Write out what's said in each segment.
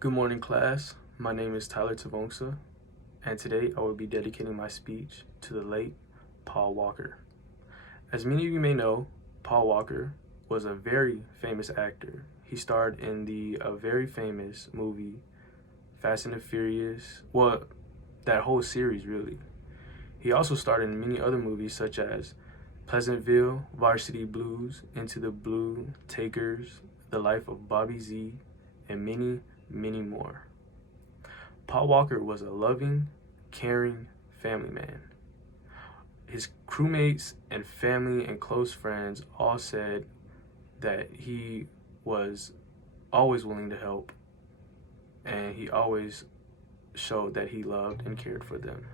Good morning, class. My name is Tyler Tavongsa, and today I will be dedicating my speech to the late Paul Walker. As many of you may know, Paul Walker was a very famous actor. He starred in the very famous movie Fast and the Furious, well, that whole series really. He also starred in many other movies such as Pleasantville, Varsity Blues, Into the Blue, Takers, The Life of Bobby Z, and many, many more. Paul Walker was a loving, caring family man. His crewmates and family and close friends all said that he was always willing to help, and he always showed that he loved and cared for them.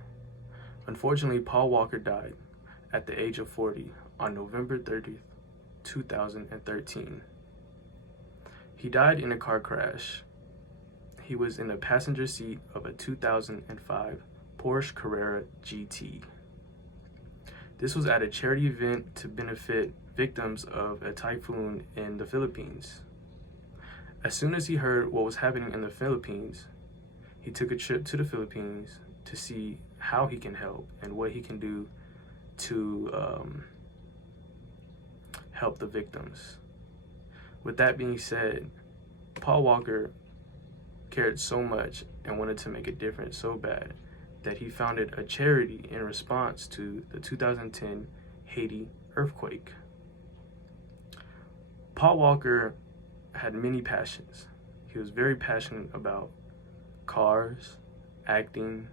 Unfortunately, Paul Walker died at the age of 40 on November 30th, 2013. He died in a car crash. He was in the passenger seat of a 2005 Porsche Carrera GT. This was at a charity event to benefit victims of a typhoon in the Philippines. As soon as he heard what was happening in the Philippines, he took a trip to the Philippines to see how he can help and what he can do to help the victims. With that being said, Paul Walker cared so much and wanted to make a difference so bad that he founded a charity in response to the 2010 Haiti earthquake. Paul Walker had many passions. He was very passionate about cars, acting,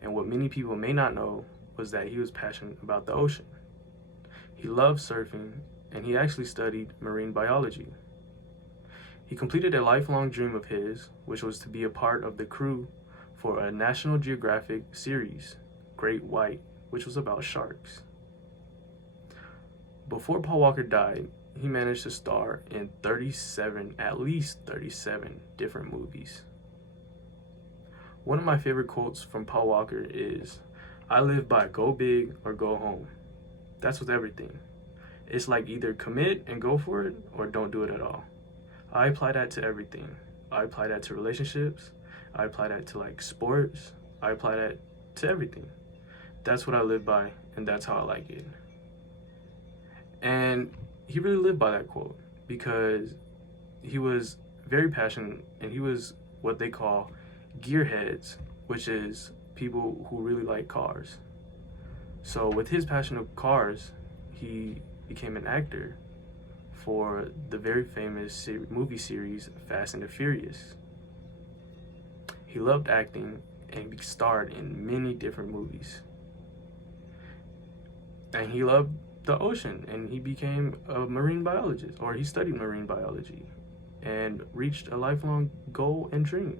and what many people may not know was that he was passionate about the ocean. He loved surfing, and he actually studied marine biology. He completed a lifelong dream of his, which was to be a part of the crew for a National Geographic series, Great White, which was about sharks. Before Paul Walker died, he managed to star in at least 37 different movies. One of my favorite quotes from Paul Walker is, "I live by go big or go home." That's with everything. It's like either commit and go for it or don't do it at all. I apply that to everything. I apply that to relationships. I apply that to like sports. I apply that to everything. That's what I live by, and that's how I like it. And he really lived by that quote because he was very passionate, and he was what they call gearheads, which is people who really like cars. So with his passion of cars, he became an actor for the very famous movie series Fast and the Furious. He loved acting and starred in many different movies. And he loved the ocean, and he became a marine biologist, or he studied marine biology and reached a lifelong goal and dream.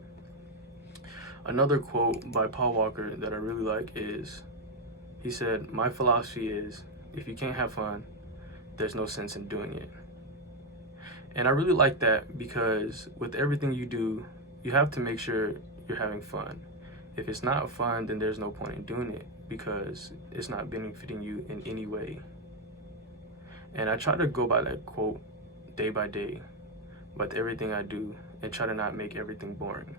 Another quote by Paul Walker that I really like is, he said, "My philosophy is, if you can't have fun, there's no sense in doing it." And I really like that because with everything you do, you have to make sure you're having fun. If it's not fun, then there's no point in doing it because it's not benefiting you in any way. And I try to go by that quote day by day with everything I do and try to not make everything boring.